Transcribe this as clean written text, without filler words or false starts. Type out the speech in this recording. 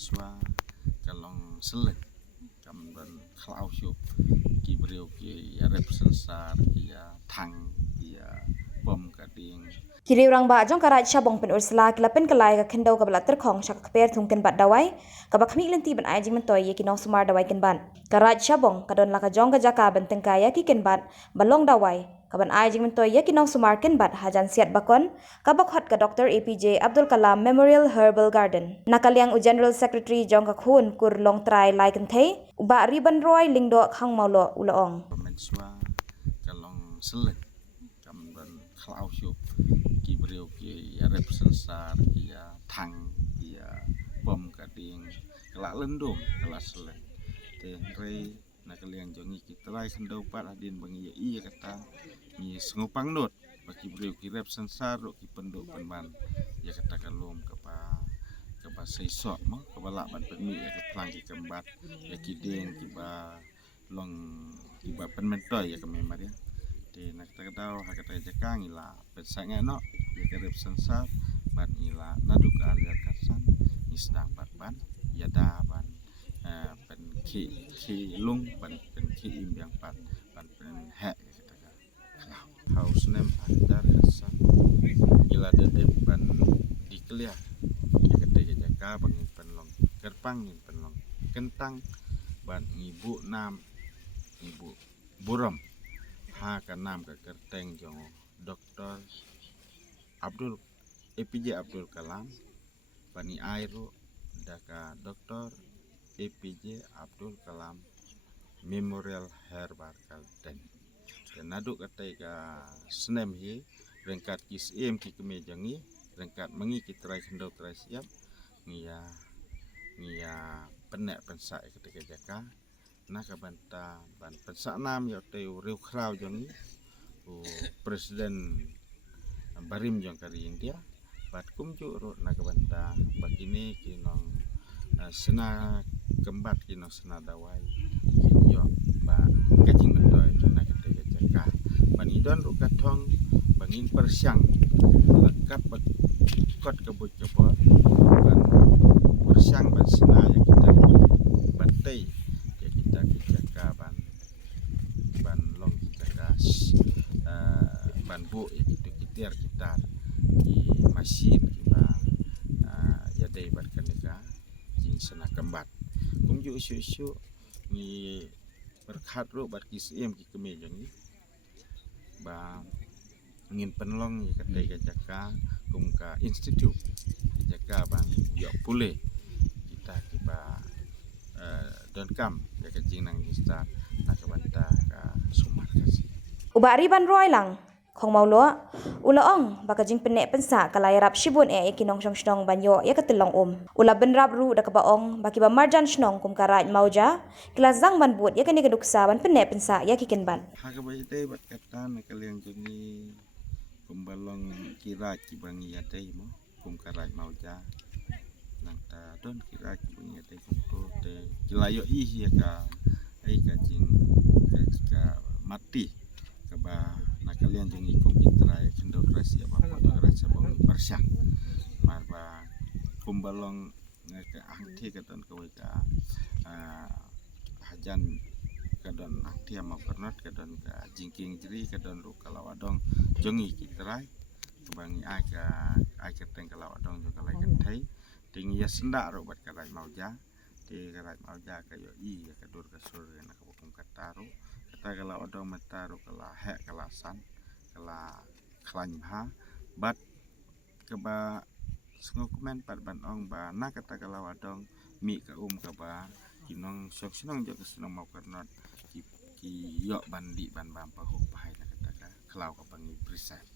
mensua kalong selek kam dan klau syuk ki beriu ki arep sensar ki thang ki pom kading Kiri orang ba jong karat syabong pen ursla kilapen kelai ka kendau ka belater khong syak kper thungken bat dawai ka bakmi lenti ban ai jing mentoy ye kinong sumar dawai ken ban karat syabong kadon la ka jong ka jaka ben tengkaya ki ken bat balong dawai ka ban ai jing mentoy ye kinong sumar ken bat hajan siat bakon ka bakhot ka Dr. APJ Abdul Kalam Memorial Herbal Garden nakaliang u General Secretary jong ka khun kur long trai lai ken thei ba riban roy lingdo khang maulo ulaong mensua kalong selek kam dan klau syuk ki beriu ki arep sensar ki thang ki pom kading kelak lendum kelak selek te rei nakaliang jongi ki trai kendau pat adin bangi ye kata ni sengupang not baki beriu ki rep sensar ro ki penduk penban ya kata kalum kapa seisok mo kepala ban permi ya ke plang ki kembat ya ki ding ki ba long ki ba penmentoy ya ke memar ya di nak takdau hakata jakang ila pesanga no ya ke rep sensar ban ila naduk arya kasan isda pat ban ya da ban pen ki lung ban pen ki im yang pat ban pen he kita kalau haus nem adar kasan ila dede ban dikliar ya kete jaka bangin penlong kerpangin penlong kentang ban ibu nam ibu buram ha ka nam ka kerteng jong Dr. Abdul APJ Abdul Kalam bani airo daka Dr. APJ Abdul Kalam Memorial Herbal Garden dan naduk katai ka senem hi rengkat kis em ki kemejangi rengkat mengi ki trai kendau trai siap ngia penek pensak ketika jaka nak banta ban pensak nam yo teu riu krau jongi presiden barim jong kari India bat kumju ro nak banta bagini kinong sena kembat kinong sena dawai yo ba kajing mendoy nak ketika jaka ban idon ro katong bangin persyang lekap kot kebut kebot ban persyang ban sena ya kita bantai ya kita jaka ban long jaka ban bu ya kita kitir kita di mesin kita ya dai bat kaneka jing sena kembat kumju isu-isu ni berkat ro bat kisem ki kemejang ni ba ngin penlong ya katai jaka kumka institute jaka ban yo pule kita kiba don kam ya kajing nang kita nak banta ka sumar kasih uba riban roy lang khong maulo ulaong baka jing penek pensa kalai rap shibun kinong shnong banyo ya ketelong ula benrap ru da kabaong baki ba marjan shnong kum karaj mauja kilazang ban but ya kene keduksa ban penek pensa ya kiken ban ha ka bai dei bat kata nak kaliang jeni kumbalong kiraj ki bangi ya dei mo kum karaj mauja nang ta don kiraj ki bangi ya dei kum to te kilayo ih ya ka ai kajing ka mati kaba nakalian jengi kum kitrai kendor rasi apa rasa bang persyang marba kumbalong ke ahti kadon ka hajan kadon ahti ama pernot kadon ka jingking jeri kadon ru kalawadong jongi kitrai kebangi ai keteng kalawadong jo kalai kentai ting ya sendak ro bat karai mauja di karai mauja kayo i ya kadur kasur na kabukum kataru kata kalawadong mataru kala he kalasan kala klanyha bat keba sengokumen pat ban ong ba na kata kalawadong mi ka kaba kinong sok senong jo kesenong mau karnot ki yok bandi ban bampa ho pahai na kata kalau ka bangi present